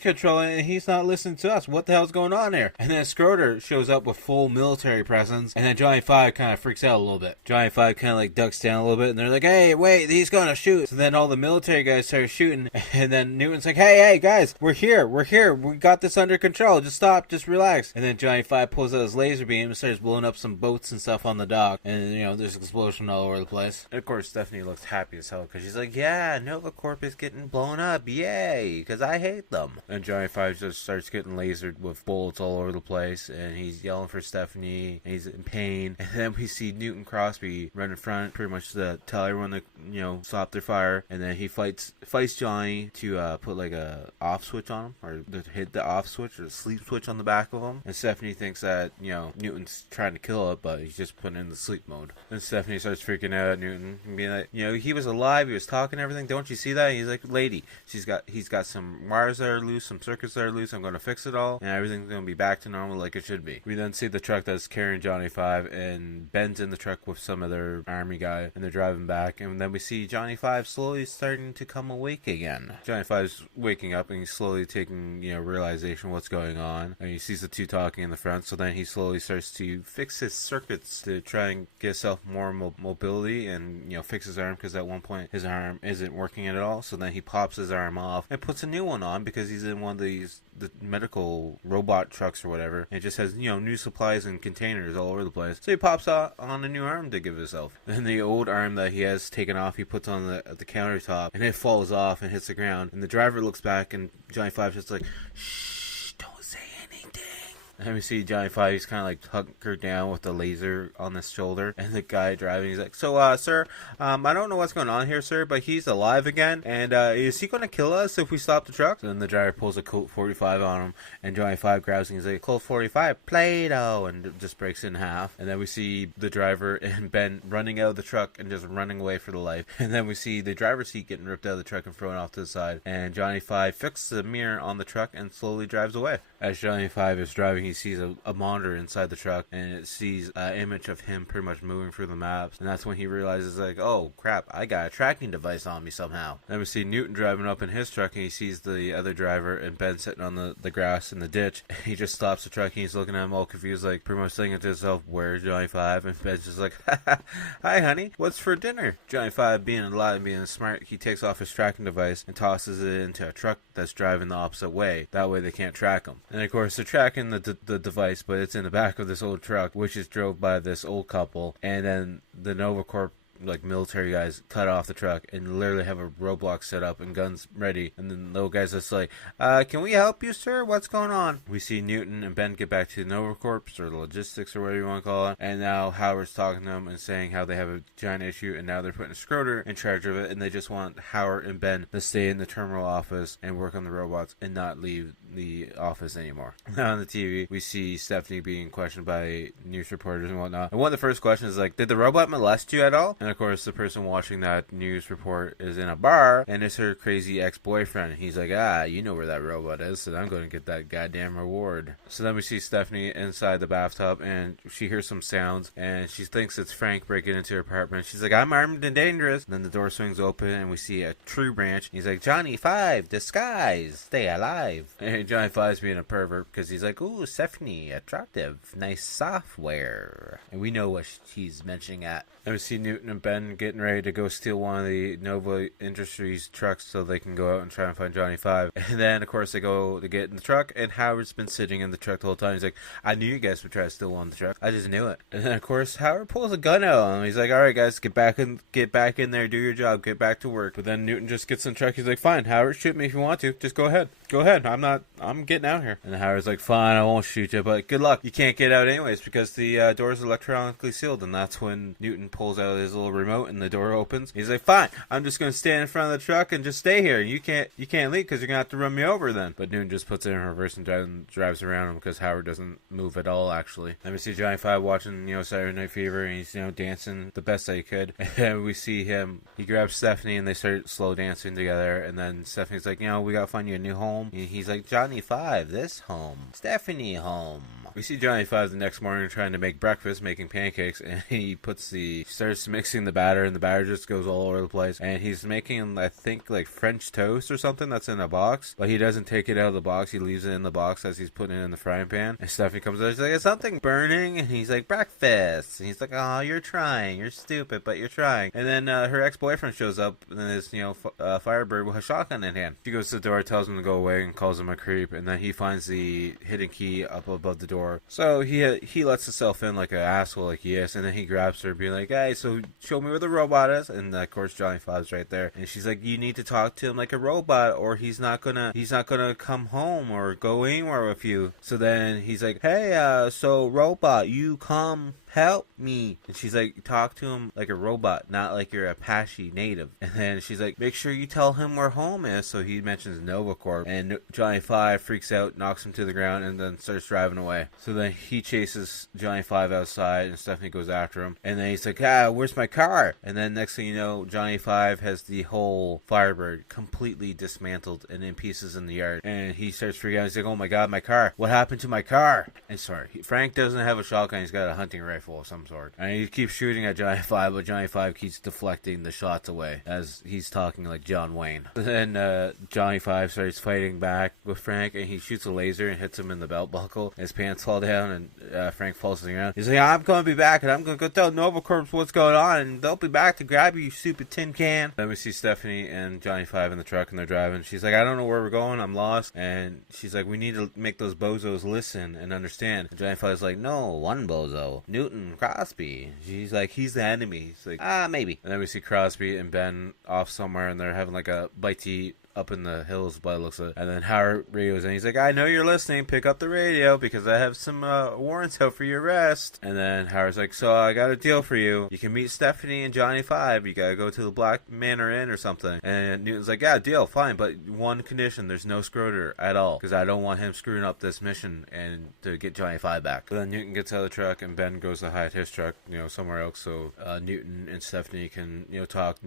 controlling and he's not listening to us. What the hell's going on here? And then Schroeder shows up with full military presence, and then Johnny 5 kind of freaks out a little bit. Johnny 5 kind of like ducks down a little bit, and they're like, hey, wait, he's gonna shoot. So then all the military guys start shooting, and then Newton's like, hey guys, we're here, we got this under control, just stop, just relax. And then Johnny 5 pulls out his laser beam and starts blowing up some boats and stuff on the dock, and there's an explosion all over the place. And of course Stephanie looks happy as hell because she's like, yeah, Nova Corp is getting blown up, yay, because I hate them. And Johnny 5 just starts getting lasered with bullets all over the place, and he's yelling for Stephanie, and he's in pain. And then we see Newton Crosby run in front pretty much to tell everyone to stop their fire, and then he fights Johnny to put like a off switch on him, or to hit the off switch or the sleep switch on the back of him. And Stephanie thinks that Newton's trying to kill it, but he's just putting it in the sleep mode. And Stephanie starts freaking out at Newton and being like, he was alive, he was talking and everything, don't you see that? And he's like, lady, he's got some wires that are loose, some circuits that are loose, I'm gonna fix it all, and everything's gonna be back to normal like it should be. We then see the truck that's carrying Johnny 5, and Ben's in the truck with some other army guy, and they're driving back, and then we see Johnny 5 slowly starting to come awake again. Johnny 5's waking up, and he's slowly taking, realization of what's going on, and he sees the two talking in the front, so then he slowly starts to fix his circuits to try and get himself more mobility, and, fix his arm, because at one point his arm isn't working at all. So then he pops his arm off and puts a new one on because he's in one of the medical robot trucks or whatever. And it just has new supplies and containers all over the place. So he pops on a new arm to give himself. Then the old arm that he has taken off, he puts on the countertop, and it falls off and hits the ground. And the driver looks back, and Johnny 5's just like, shh, don't say anything. And we see Johnny 5, he's kind of like hunkered down with the laser on his shoulder. And the guy driving, he's like, so, sir, I don't know what's going on here, sir, but he's alive again. And is he going to kill us if we stop the truck? So then the driver pulls a Colt 45 on him. And Johnny 5 grabs him. He's like, Colt 45, Play-Doh. And just breaks it in half. And then we see the driver and Ben running out of the truck and just running away for the life. And then we see the driver's seat getting ripped out of the truck and thrown off to the side. And Johnny 5 fixes the mirror on the truck and slowly drives away. As Johnny 5 is driving, he sees a monitor inside the truck, and it sees an image of him pretty much moving through the maps. And that's when he realizes, like, oh crap, I got a tracking device on me somehow. Then we see Newton driving up in his truck, and he sees the other driver and Ben sitting on the grass in the ditch. He just stops the truck, and he's looking at him all confused, like pretty much thinking to himself, where's Johnny 5? And Ben's just like, hi honey, what's for dinner? Johnny 5, being alive and being smart, he takes off his tracking device and tosses it into a truck that's driving the opposite way. That way they can't track him. And of course they're tracking the device, but it's in the back of this old truck, which is drove by this old couple. And then the Nova Corp military guys cut off the truck and literally have a roadblock set up and guns ready. And then the little guy's just like, can we help you, sir? What's going on? We see Newton and Ben get back to the Nova Corps, or the logistics, or whatever you want to call it. And now Howard's talking to them and saying how they have a giant issue, and now they're putting Schroeder in charge of it, and they just want Howard and Ben to stay in the terminal office and work on the robots and not leave the office anymore. Now on the TV, we see Stephanie being questioned by news reporters and whatnot. And one of the first questions is like, did the robot molest you at all? And of course, the person watching that news report is in a bar, and it's her crazy ex-boyfriend. He's like, you know where that robot is, so I'm going to get that goddamn reward. So then we see Stephanie inside the bathtub, and she hears some sounds, and she thinks it's Frank breaking into her apartment. She's like, I'm armed and dangerous. And then the door swings open, and we see a tree branch. He's like, Johnny 5, disguise, stay alive. And Johnny Five's being a pervert because he's like, ooh, Stephanie, attractive, nice software. And we know what he's mentioning at. And we see Newton and Ben getting ready to go steal one of the Nova Industries trucks so they can go out and try and find Johnny Five. And then, of course, they go to get in the truck, and Howard's been sitting in the truck the whole time. He's like, I knew you guys would try to steal one of the truck. I just knew it. And then, of course, Howard pulls a gun out on him. He's like, all right, guys, get back in there, do your job, get back to work. But then Newton just gets in the truck. He's like, fine, Howard, shoot me if you want to. Just go ahead. Go ahead. I'm getting out here. And Howard's like, fine, I won't shoot you, but good luck. You can't get out anyways because the door's electronically sealed. And that's when Newton pulls out his little remote and the door opens. He's like, fine, I'm just going to stand in front of the truck and just stay here. You can't leave because you're going to have to run me over then. But Newton just puts it in reverse and drives around him because Howard doesn't move at all, actually. Then we see Johnny Five watching, Saturday Night Fever, and he's, dancing the best that he could. And then we see him, he grabs Stephanie and they start slow dancing together. And then Stephanie's like, we got to find you a new home. And he's like, Johnny Five, this home. Stephanie home. We see Johnny Five the next morning trying to make breakfast, making pancakes, and he starts mixing the batter, and the batter just goes all over the place. And he's making, I think, like French toast or something that's in a box, but he doesn't take it out of the box. He leaves it in the box as he's putting it in the frying pan. And Stephanie comes out, she's like, is something burning? And he's like, breakfast. And he's like, oh, you're trying. You're stupid, but you're trying. And then her ex-boyfriend shows up, and this, Firebird with a shotgun in hand. She goes to the door, tells him to go away, and calls him a creep. And then he finds the hidden key up above the door. So he lets himself in like an asshole like he is, and then he grabs her being like, hey, so show me where the robot is. And of course Johnny Five's right there, and she's like, you need to talk to him like a robot or he's not gonna come home or go anywhere with you. So then he's like, hey, so robot, you come help me. And she's like, talk to him like a robot, not like you're Apache native. And then she's like, make sure you tell him where home is. So he mentions Nova Corp, and Johnny Five freaks out, knocks him to the ground, and then starts driving away. So then he chases Johnny Five outside, and Stephanie goes after him. And then he's like, where's my car? And then next thing you know, Johnny Five has the whole Firebird completely dismantled and in pieces in the yard. And he starts freaking out. He's like, oh my god, my car. What happened to my car? And sorry, Frank doesn't have a shotgun. He's got a hunting rifle of some sort. And he keeps shooting at Johnny Five, but Johnny Five keeps deflecting the shots away as he's talking like John Wayne. Then Johnny Five starts fighting back with Frank, and he shoots a laser and hits him in the belt buckle. His pants fall down, and Frank falls to the ground. He's like, I'm going to be back, and I'm going to go tell Nova Corps what's going on, and they'll be back to grab you stupid tin can. Then we see Stephanie and Johnny Five in the truck, and they're driving. She's like, I don't know where we're going. I'm lost. And she's like, we need to make those bozos listen and understand. And Johnny Five's like, no, one bozo. Newton Crosby. She's like, he's the enemy. He's like, maybe. And then we see Crosby and Ben off somewhere, and they're having like a bite to eat up in the hills by the looks of it. And then Howard radios and he's like, I know you're listening, pick up the radio because I have some warrants out for your arrest. And then Howard's like, so I got a deal for you. You can meet Stephanie and Johnny Five. You gotta go to the Black Manor Inn or something. And Newton's like, yeah, deal, fine, but one condition, there's no Schroeder at all because I don't want him screwing up this mission and to get Johnny Five back. But then Newton gets out of the truck and Ben goes to hide his truck, somewhere else, so Newton and Stephanie can, talk,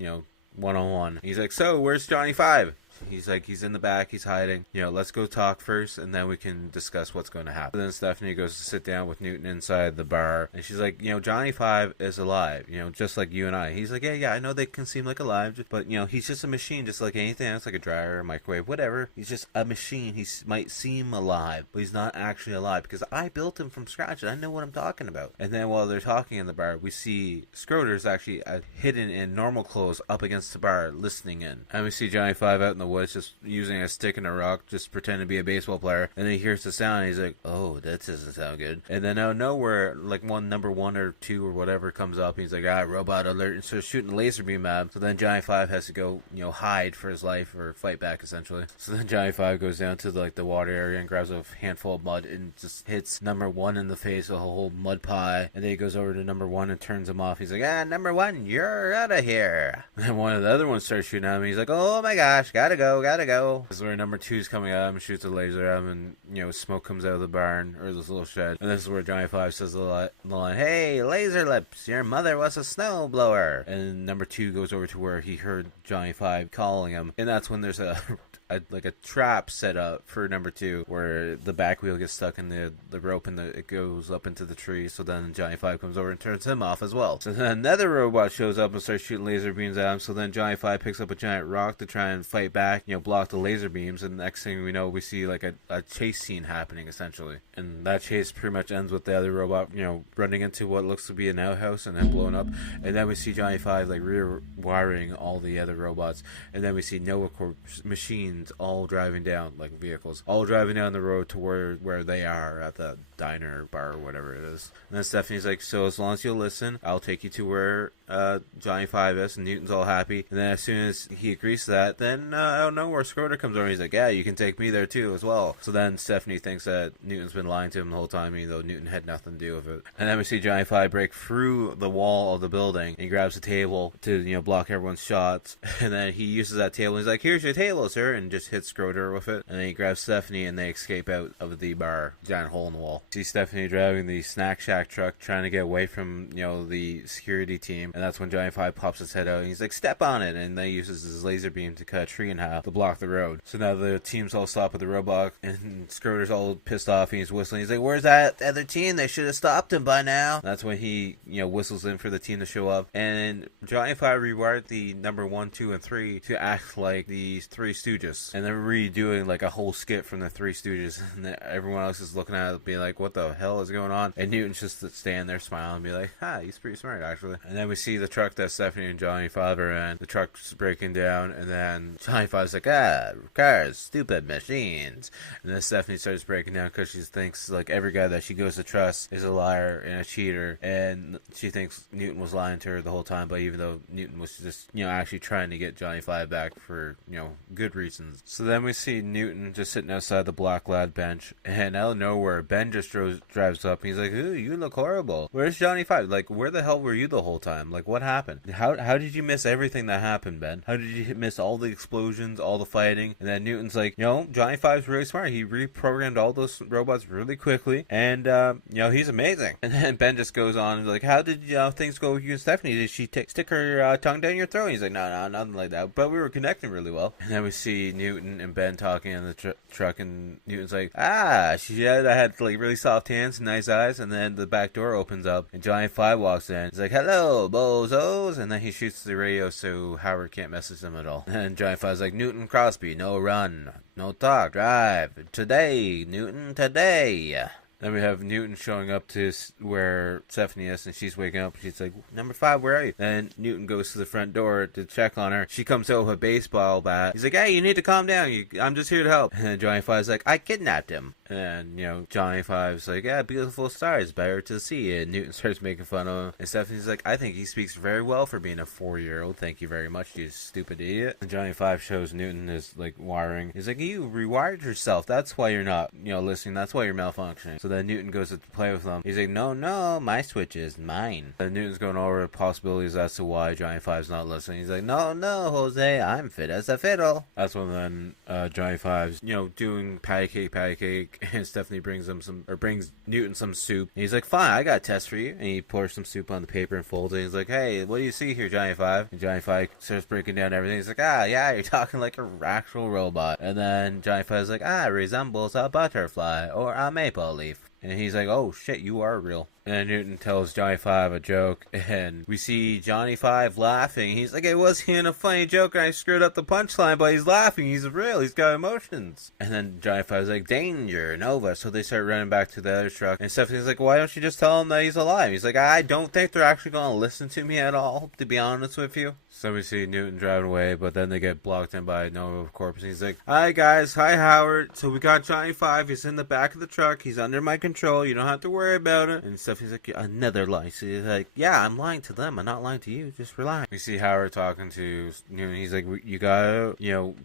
one-on-one. He's like, so where's Johnny Five? He's like, he's in the back, he's hiding. Let's go talk first, and then we can discuss what's going to happen. Then Stephanie goes to sit down with Newton inside the bar, and she's like, Johnny Five is alive, just like you and I. He's like, yeah, I know they can seem like alive, but, he's just a machine, just like anything else, like a dryer, a microwave, whatever. He's just a machine. He might seem alive, but he's not actually alive, because I built him from scratch, and I know what I'm talking about. And then while they're talking in the bar, we see Schroeder's actually hidden in normal clothes up against the bar, listening in. And we see Johnny Five out in the woods, just using a stick and a rock, just pretending to be a baseball player. And then he hears the sound, and he's like, oh, that doesn't sound good. And then out of nowhere, like number one or two or whatever comes up, and he's like, robot alert, and starts shooting a laser beam at him. So then Johnny Five has to go, hide for his life, or fight back, essentially. So then Johnny Five goes down to the water area and grabs a handful of mud and just hits number one in the face with a whole mud pie. And then he goes over to number one and turns him off. He's like, number one, you're out of here. And then one of the other ones starts shooting at him. He's like, oh my gosh, gotta go. This is where number two's coming at him, shoots a laser at him, and smoke comes out of the barn, or this little shed. And this is where Johnny Five says the line, hey, Laser Lips, your mother was a snowblower. And number two goes over to where he heard Johnny Five calling him, and that's when there's a a trap set up for number 2, where the back wheel gets stuck in the rope and it goes up into the tree. So then Johnny Five comes over and turns him off as well. So then another robot shows up and starts shooting laser beams at him. So then Johnny Five picks up a giant rock to try and fight back, block the laser beams. And the next thing we know, we see like a chase scene happening essentially. And that chase pretty much ends with the other robot, running into what looks to be an outhouse and then blowing up. And then we see Johnny Five like rewiring all the other robots. And then we see Nova Corp machines all driving down, like vehicles, all driving down the road to where they are at the diner, bar, or whatever it is. And then Stephanie's like, so as long as you'll listen, I'll take you to where Johnny Five is. And Newton's all happy. And then as soon as he agrees to that, then I don't know where Schroeder comes over. He's like, yeah, you can take me there too as well. So then Stephanie thinks that Newton's been lying to him the whole time, even though Newton had nothing to do with it. And then we see Johnny Five break through the wall of the building, and he grabs a table to block everyone's shots. And then he uses that table. And he's like, here's your table, sir, and just hits Schroeder with it. And then he grabs Stephanie, and they escape out of the bar, giant hole in the wall. See Stephanie driving the Snack Shack truck, trying to get away from the security team. And that's when Johnny Five pops his head out, and he's like, step on it. And then he uses his laser beam to cut a tree in half to block the road. So now the team's all stopped at the robot, and Schroeder's all pissed off, and he's whistling. He's like, where's that other team? They should have stopped him by now. And that's when he whistles in for the team to show up. And Johnny Five rewired the number 1, 2, and 3 to act like the Three Stooges, and they're redoing like a whole skit from the Three Stooges, and everyone else is looking at it being like, what the hell is going on? And Newton's just stand there smiling and be like, he's pretty smart actually. And then we see the truck that Stephanie and Johnny Five are in. The truck's breaking down, and then Johnny Five's like, cars, stupid machines. And then Stephanie starts breaking down because she thinks like every guy that she goes to trust is a liar and a cheater, and she thinks Newton was lying to her the whole time, but even though Newton was just actually trying to get Johnny Five back for good reasons. So then we see Newton just sitting outside the Black Lad bench, and out of nowhere Ben just drives up, and he's like, ooh, you look horrible. Where's Johnny Five? Like, where the hell were you the whole time? Like, what happened? How did you miss everything that happened, Ben? How did you miss all the explosions, all the fighting? And then Newton's like, Johnny Five's really smart. He reprogrammed all those robots really quickly, and he's amazing. And then Ben just goes on and like, how did things go with you and Stephanie? Did she stick her tongue down your throat? And he's like, no, nothing like that. But we were connecting really well. And then we see Newton and Ben talking in the truck, and Newton's like, she had like really soft hands and nice eyes. And then the back door opens up, and Johnny Five walks in. He's like, hello, bozos. And then he shoots the radio so Howard can't message him at all. And Johnny Five's like, Newton Crosby, no run, no talk, drive. Today, Newton, today. Then we have Newton showing up to where Stephanie is, and she's waking up. She's like, number 5, where are you? Then Newton goes to the front door to check on her. She comes out with a baseball bat. He's like, hey, you need to calm down. I'm just here to help. And then Johnny Five's like, I kidnapped him. And, Johnny Five's like, yeah, beautiful stars, better to see. And Newton starts making fun of him. And Stephanie's like, I think he speaks very well for being a 4-year-old. Thank you very much, you stupid idiot. And Johnny Five shows Newton his, wiring. He's like, you rewired yourself. That's why you're not, listening. That's why you're malfunctioning. So then Newton goes to play with them. He's like, no, my switch is mine. And Newton's going over possibilities as to why Johnny Five's not listening. He's like, no, Jose, I'm fit as a fiddle. That's when then Johnny Five's, doing patty cake, and Stephanie brings Newton some soup. And he's like, fine, I got a test for you. And he pours some soup on the paper and folds it. He's like, hey, what do you see here, Johnny Five? And Johnny Five starts breaking down everything. He's like, yeah, you're talking like an actual robot. And then Johnny Five's like, resembles a butterfly or a maple leaf. And he's like, oh shit, you are real. And Newton tells Johnny Five a joke, and we see Johnny Five laughing. He's like, it wasn't a funny joke, and I screwed up the punchline, but he's laughing. He's real. He's got emotions. And then Johnny Five's like, danger, Nova. So they start running back to the other truck. And Stephanie's like, why don't you just tell him that he's alive? He's like, I don't think they're actually going to listen to me at all, to be honest with you. So we see Newton driving away, but then they get blocked in by Nova Corp. And he's like, hi guys, hi Howard. So we got Johnny Five. He's in the back of the truck. He's under my control. You don't have to worry about it. And Stephanie's like, another lie. So he's like, yeah, I'm lying to them. I'm not lying to you. Just relax. We see Howard talking to Newton. He's like, you gotta,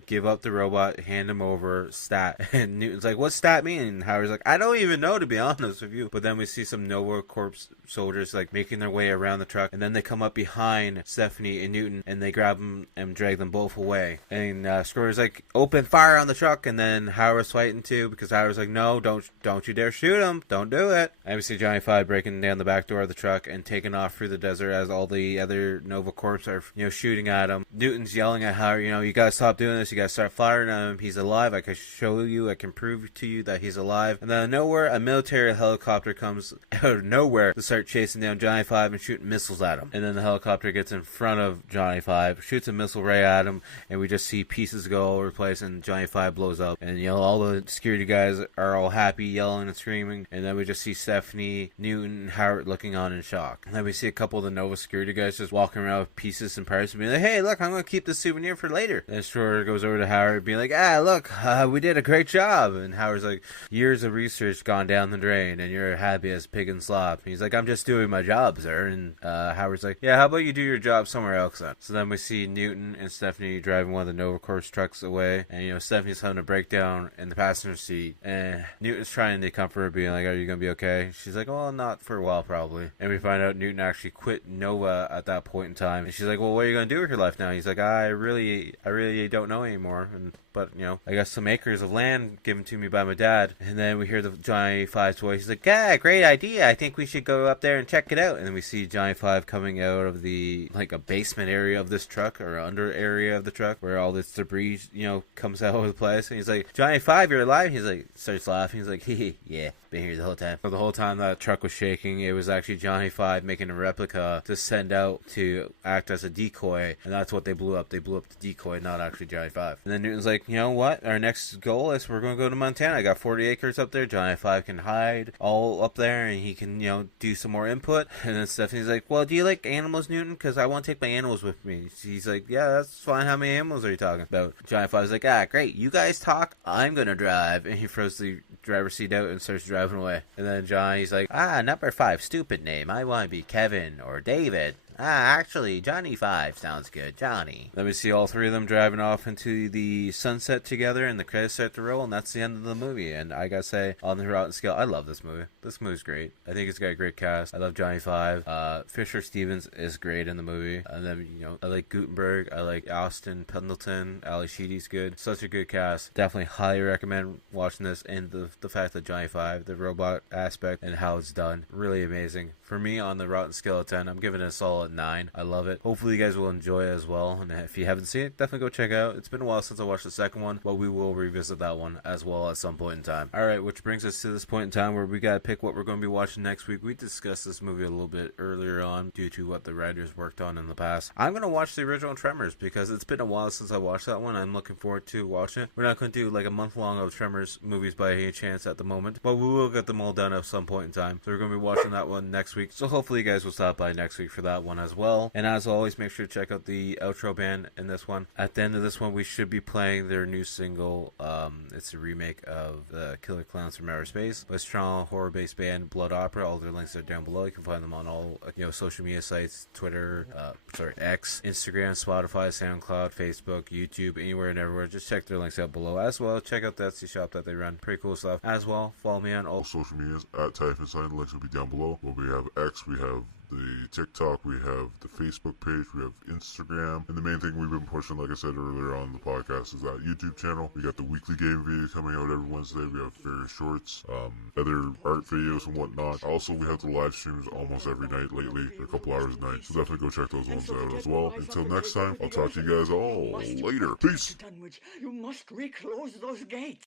give up the robot, hand him over, stat. And Newton's like, what's stat mean? And Howard's like, I don't even know, to be honest with you. But then we see some Nova Corp soldiers making their way around the truck, and then they come up behind Stephanie and Newton, and they grab them and drag them both away. And Scroder's like, open fire on the truck. And then Howard's fighting too, because Howard's like, no, don't you dare shoot him. him. Don't do it. And we see Johnny Five breaking down the back door of the truck and taking off through the desert as all the other Nova Corps are, shooting at him. Newton's yelling at Howard, you gotta stop doing this. You gotta start firing at him. He's alive. I can show you. I can prove to you that he's alive. And then out of nowhere, a military helicopter comes out of nowhere to start chasing down Johnny Five and shooting missiles at him. And then the helicopter gets in front of Johnny Five, shoots a missile right at him, and we just see pieces go all over the place, and Johnny Five blows up. And all the security guys are all happy, yelling and screaming. And then we just see Stephanie, Newton, and Howard looking on in shock. And then we see a couple of the Nova security guys just walking around with pieces and parts and being like, hey, look, I'm gonna keep this souvenir for later. And Schroeder goes over to Howard being like, look, we did a great job. And Howard's like, years of research gone down the drain and you're happy as pig in slop. And he's like, I'm just doing my job, sir. And Howard's like, yeah, how about you do your job somewhere else then? So then we see Newton and Stephanie driving one of the Nova Corps trucks away, and Stephanie's having a breakdown in the passenger seat, and Newton's trying to comfort her, being like, are you gonna be okay? She's like, well, not for a while probably. And we find out Newton actually quit Nova at that point in time, and she's like, well, what are you gonna do with your life now? He's like, I really don't know anymore. But I got some acres of land given to me by my dad. And then we hear the Johnny Five's voice. He's like, great idea. I think we should go up there and check it out. And then we see Johnny Five coming out of the, a basement area of this truck, or under area of the truck, where all this debris, comes out of the place. And he's like, Johnny Five, you're alive? He's like, starts laughing. He's like, yeah, been here the whole time. So the whole time that truck was shaking, it was actually Johnny Five making a replica to send out to act as a decoy. And that's what they blew up. They blew up the decoy, not actually Johnny Five. And then Newton's like, you know what? Our next goal is we're going to go to Montana. I got 40 acres up there. Johnny Five can hide all up there, and he can, do some more input. And then Stephanie's like, well, do you like animals, Newton? Because I want to take my animals with me. He's like, yeah, that's fine. How many animals are you talking about? Johnny Five's like, great. You guys talk. I'm going to drive. And he throws the driver's seat out and starts driving away. And then Johnny's like, number 5, stupid name. I want to be Kevin or David. Actually, Johnny Five sounds good. Johnny. Then we see all three of them driving off into the sunset together, and the credits start to roll, and that's the end of the movie. And I gotta say, on the rotten scale, I love this movie. This movie's great. I think it's got a great cast. I love Johnny Five. Fisher Stevens is great in the movie. And then, I like Gutenberg. I like Austin Pendleton. Ali Sheedy's good. Such a good cast. Definitely highly recommend watching this, and the fact that Johnny Five, the robot aspect, and how it's done, really amazing. For me, on the rotten scale of 10, I'm giving it a solid 9. I love it. Hopefully you guys will enjoy it as well, and if you haven't seen it, definitely go check it out. It's been a while since I watched the second one, but we will revisit that one as well at some point in time. Alright, which brings us to this point in time where we gotta pick what we're going to be watching next week. We discussed this movie a little bit earlier on due to what the writers worked on in the past. I'm going to watch the original Tremors because it's been a while since I watched that one. I'm looking forward to watching it. We're not going to do a month long of Tremors movies by any chance at the moment, but we will get them all done at some point in time. So we're going to be watching that one next week. So hopefully you guys will stop by next week for that one as well. And as always, make sure to check out the outro band in this one. At the end of this one, we should be playing their new single. It's a remake of the Killer Clowns from Outer Space by strong horror-based band Blood Opera. All their links are down below. You can find them on all social media sites: Twitter, X, Instagram, Spotify, SoundCloud, Facebook, YouTube, anywhere and everywhere. Just check their links out below. As well, check out the Etsy shop that they run. Pretty cool stuff. As well, follow me on all social medias at Typhon Sign. The links will be down below. Well, we have X, we have the TikTok, we have the Facebook page, we have Instagram, and the main thing we've been pushing, like I said earlier on the podcast, is that YouTube channel. We got the weekly game video coming out every Wednesday. We have various shorts, other art videos and whatnot. Also, we have the live streams almost every night lately, a couple hours a night, so definitely go check those ones out as well. Until next time, I'll talk to you guys all later. Peace! You must reclose those gates.